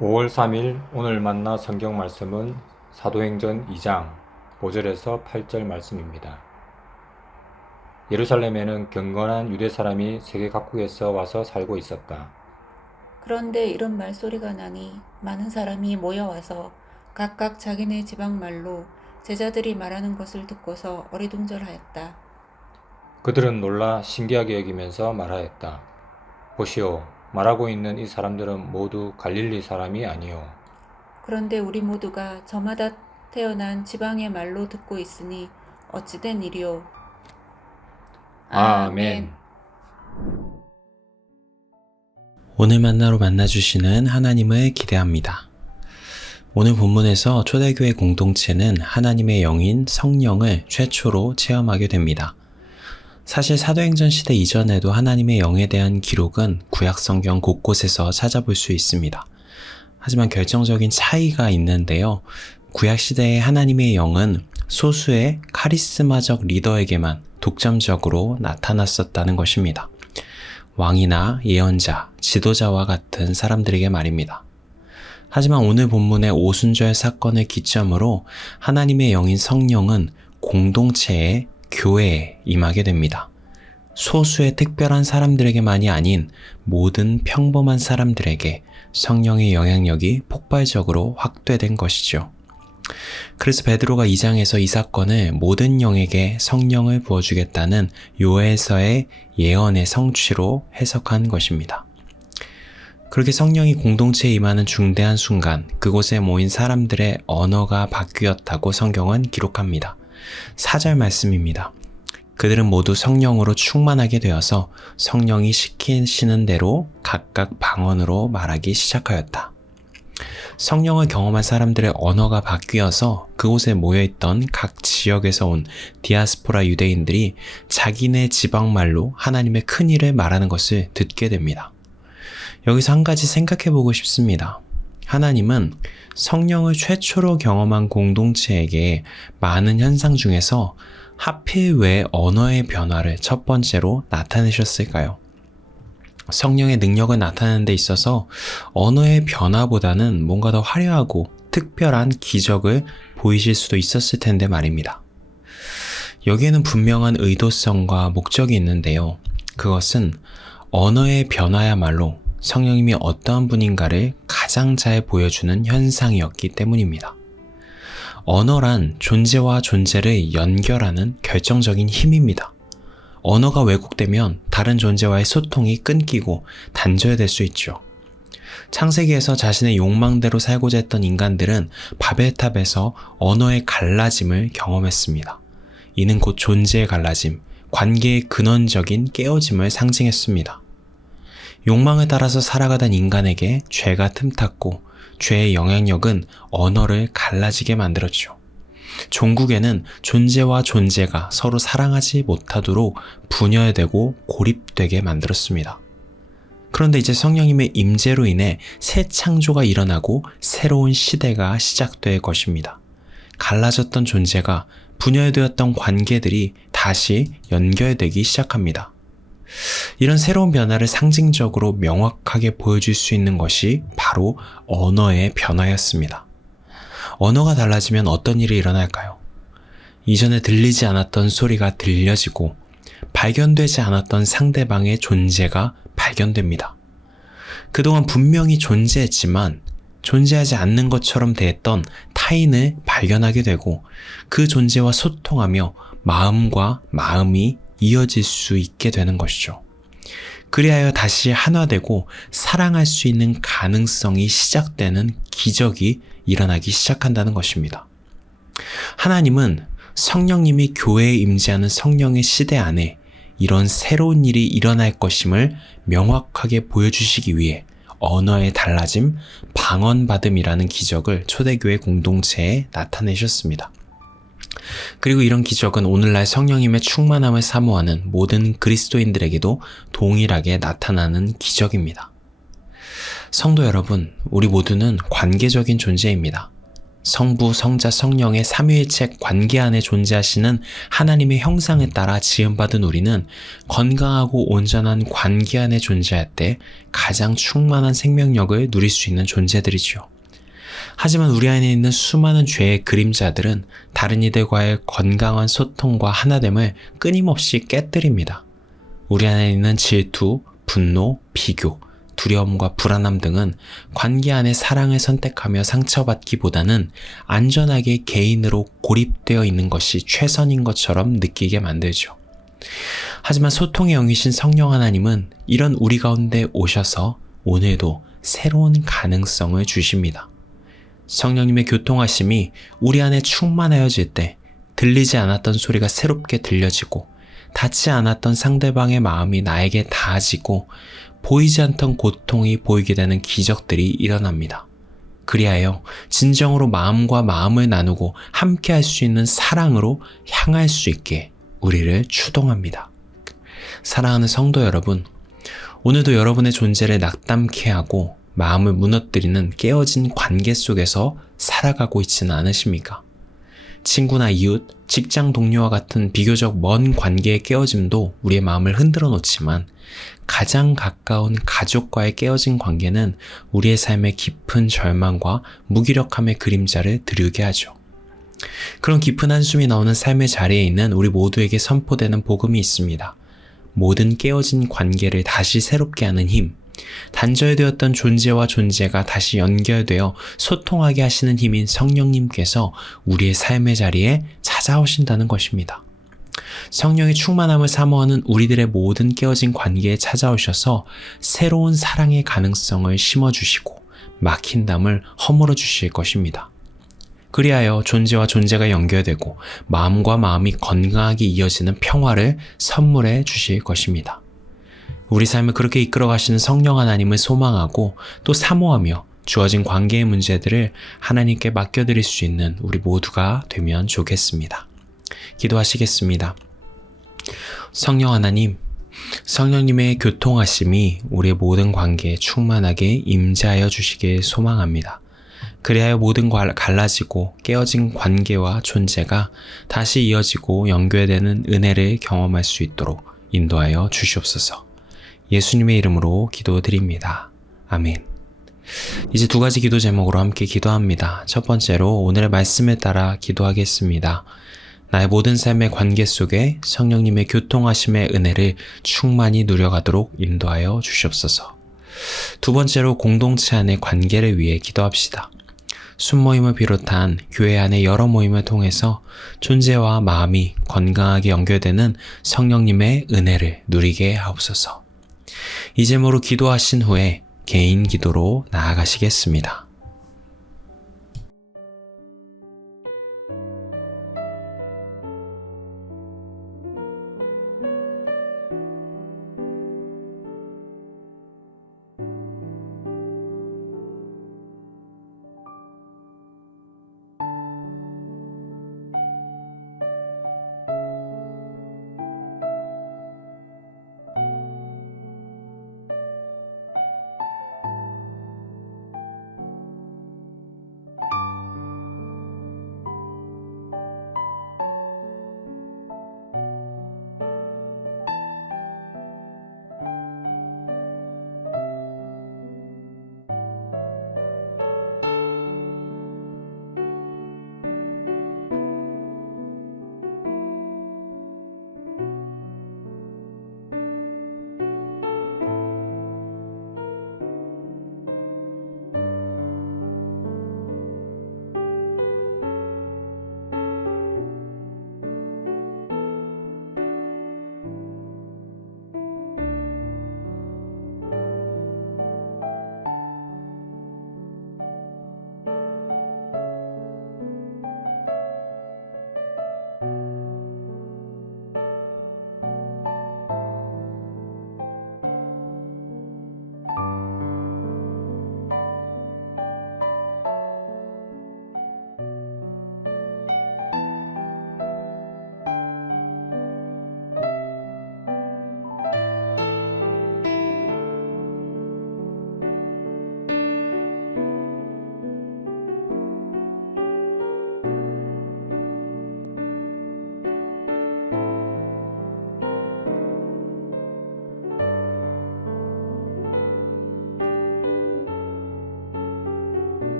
5월 3일 오늘 만나 성경 말씀은 사도행전 2장 5절에서 8절 말씀입니다. 예루살렘에는 경건한 유대 사람이 세계 각국에서 와서 살고 있었다. 그런데 이런 말소리가 나니 많은 사람이 모여와서 각각 자기네 지방 말로 제자들이 말하는 것을 듣고서 어리둥절하였다. 그들은 놀라 신기하게 여기면서 말하였다. 보시오, 말하고 있는 이 사람들은 모두 갈릴리 사람이 아니오. 그런데 우리 모두가 저마다 태어난 지방의 말로 듣고 있으니 어찌된 일이오. 아멘. 아멘. 오늘 만나로 만나주시는 하나님을 기대합니다. 오늘 본문에서 초대교회 공동체는 하나님의 영인 성령을 최초로 체험하게 됩니다. 사실 사도행전 시대 이전에도 하나님의 영에 대한 기록은 구약 성경 곳곳에서 찾아볼 수 있습니다. 하지만 결정적인 차이가 있는데요. 구약 시대의 하나님의 영은 소수의 카리스마적 리더에게만 독점적으로 나타났었다는 것입니다. 왕이나 예언자, 지도자와 같은 사람들에게 말입니다. 하지만 오늘 본문의 오순절 사건을 기점으로 하나님의 영인 성령은 공동체의 교회에 임하게 됩니다. 소수의 특별한 사람들에게만이 아닌 모든 평범한 사람들에게 성령의 영향력이 폭발적으로 확대된 것이죠. 그래서 베드로가 2장에서 이 사건을 모든 영에게 성령을 부어주겠다는 요엘서의 예언의 성취로 해석한 것입니다. 그렇게 성령이 공동체에 임하는 중대한 순간 그곳에 모인 사람들의 언어가 바뀌었다고 성경은 기록합니다. 4절 말씀입니다. 그들은 모두 성령으로 충만하게 되어서 성령이 시키시는 대로 각각 방언으로 말하기 시작하였다. 성령을 경험한 사람들의 언어가 바뀌어서 그곳에 모여있던 각 지역에서 온 디아스포라 유대인들이 자기네 지방말로 하나님의 큰 일을 말하는 것을 듣게 됩니다. 여기서 한 가지 생각해보고 싶습니다. 하나님은 성령을 최초로 경험한 공동체에게 많은 현상 중에서 하필 왜 언어의 변화를 첫 번째로 나타내셨을까요? 성령의 능력을 나타내는 데 있어서 언어의 변화보다는 뭔가 더 화려하고 특별한 기적을 보이실 수도 있었을 텐데 말입니다. 여기에는 분명한 의도성과 목적이 있는데요. 그것은 언어의 변화야말로 성령님이 어떠한 분인가를 가장 잘 보여주는 현상이었기 때문입니다. 언어란 존재와 존재를 연결하는 결정적인 힘입니다. 언어가 왜곡되면 다른 존재와의 소통이 끊기고 단절될 수 있죠. 창세기에서 자신의 욕망대로 살고자 했던 인간들은 바벨탑에서 언어의 갈라짐을 경험했습니다. 이는 곧 존재의 갈라짐, 관계의 근원적인 깨어짐을 상징했습니다. 욕망을 따라서 살아가던 인간에게 죄가 틈탔고 죄의 영향력은 언어를 갈라지게 만들었죠. 종국에는 존재와 존재가 서로 사랑하지 못하도록 분열되고 고립되게 만들었습니다. 그런데 이제 성령님의 임재로 인해 새 창조가 일어나고 새로운 시대가 시작될 것입니다. 갈라졌던 존재가 분열되었던 관계들이 다시 연결되기 시작합니다. 이런 새로운 변화를 상징적으로 명확하게 보여줄 수 있는 것이 바로 언어의 변화였습니다. 언어가 달라지면 어떤 일이 일어날까요? 이전에 들리지 않았던 소리가 들려지고 발견되지 않았던 상대방의 존재가 발견됩니다. 그동안 분명히 존재했지만 존재하지 않는 것처럼 대했던 타인을 발견하게 되고 그 존재와 소통하며 마음과 마음이 이어질 수 있게 되는 것이죠. 그리하여 다시 하나되고 사랑할 수 있는 가능성이 시작되는 기적이 일어나기 시작한다는 것입니다. 하나님은 성령님이 교회에 임재하는 성령의 시대 안에 이런 새로운 일이 일어날 것임을 명확하게 보여주시기 위해 언어의 달라짐, 방언받음이라는 기적을 초대교회 공동체에 나타내셨습니다. 그리고 이런 기적은 오늘날 성령님의 충만함을 사모하는 모든 그리스도인들에게도 동일하게 나타나는 기적입니다. 성도 여러분, 우리 모두는 관계적인 존재입니다. 성부, 성자, 성령의 삼위일체 관계 안에 존재하시는 하나님의 형상에 따라 지음받은 우리는 건강하고 온전한 관계 안에 존재할 때 가장 충만한 생명력을 누릴 수 있는 존재들이죠. 하지만 우리 안에 있는 수많은 죄의 그림자들은 다른 이들과의 건강한 소통과 하나됨을 끊임없이 깨뜨립니다. 우리 안에 있는 질투, 분노, 비교, 두려움과 불안함 등은 관계 안에 사랑을 선택하며 상처받기보다는 안전하게 개인으로 고립되어 있는 것이 최선인 것처럼 느끼게 만들죠. 하지만 소통의 영이신 성령 하나님은 이런 우리 가운데 오셔서 오늘도 새로운 가능성을 주십니다. 성령님의 교통하심이 우리 안에 충만하여질 때 들리지 않았던 소리가 새롭게 들려지고 닿지 않았던 상대방의 마음이 나에게 닿아지고 보이지 않던 고통이 보이게 되는 기적들이 일어납니다. 그리하여 진정으로 마음과 마음을 나누고 함께 할 수 있는 사랑으로 향할 수 있게 우리를 추동합니다. 사랑하는 성도 여러분, 오늘도 여러분의 존재를 낙담케 하고 마음을 무너뜨리는 깨어진 관계 속에서 살아가고 있지는 않으십니까? 친구나 이웃, 직장 동료와 같은 비교적 먼 관계의 깨어짐도 우리의 마음을 흔들어 놓지만 가장 가까운 가족과의 깨어진 관계는 우리의 삶에 깊은 절망과 무기력함의 그림자를 드리게 하죠. 그런 깊은 한숨이 나오는 삶의 자리에 있는 우리 모두에게 선포되는 복음이 있습니다. 모든 깨어진 관계를 다시 새롭게 하는 힘, 단절되었던 존재와 존재가 다시 연결되어 소통하게 하시는 힘인 성령님께서 우리의 삶의 자리에 찾아오신다는 것입니다. 성령의 충만함을 사모하는 우리들의 모든 깨어진 관계에 찾아오셔서 새로운 사랑의 가능성을 심어주시고 막힌 담을 허물어 주실 것입니다. 그리하여 존재와 존재가 연결되고 마음과 마음이 건강하게 이어지는 평화를 선물해 주실 것입니다. 우리 삶을 그렇게 이끌어 가시는 성령 하나님을 소망하고 또 사모하며 주어진 관계의 문제들을 하나님께 맡겨드릴 수 있는 우리 모두가 되면 좋겠습니다. 기도하시겠습니다. 성령 하나님, 성령님의 교통하심이 우리의 모든 관계에 충만하게 임재하여 주시길 소망합니다. 그리하여 모든 갈라지고 깨어진 관계와 존재가 다시 이어지고 연결되는 은혜를 경험할 수 있도록 인도하여 주시옵소서. 예수님의 이름으로 기도드립니다. 아멘. 이제 두 가지 기도 제목으로 함께 기도합니다. 첫 번째로 오늘의 말씀에 따라 기도하겠습니다. 나의 모든 삶의 관계 속에 성령님의 교통하심의 은혜를 충만히 누려가도록 인도하여 주시옵소서. 두 번째로 공동체 안의 관계를 위해 기도합시다. 순모임을 비롯한 교회 안의 여러 모임을 통해서 존재와 마음이 건강하게 연결되는 성령님의 은혜를 누리게 하옵소서. 이 제목으로 기도하신 후에 개인 기도로 나아가시겠습니다.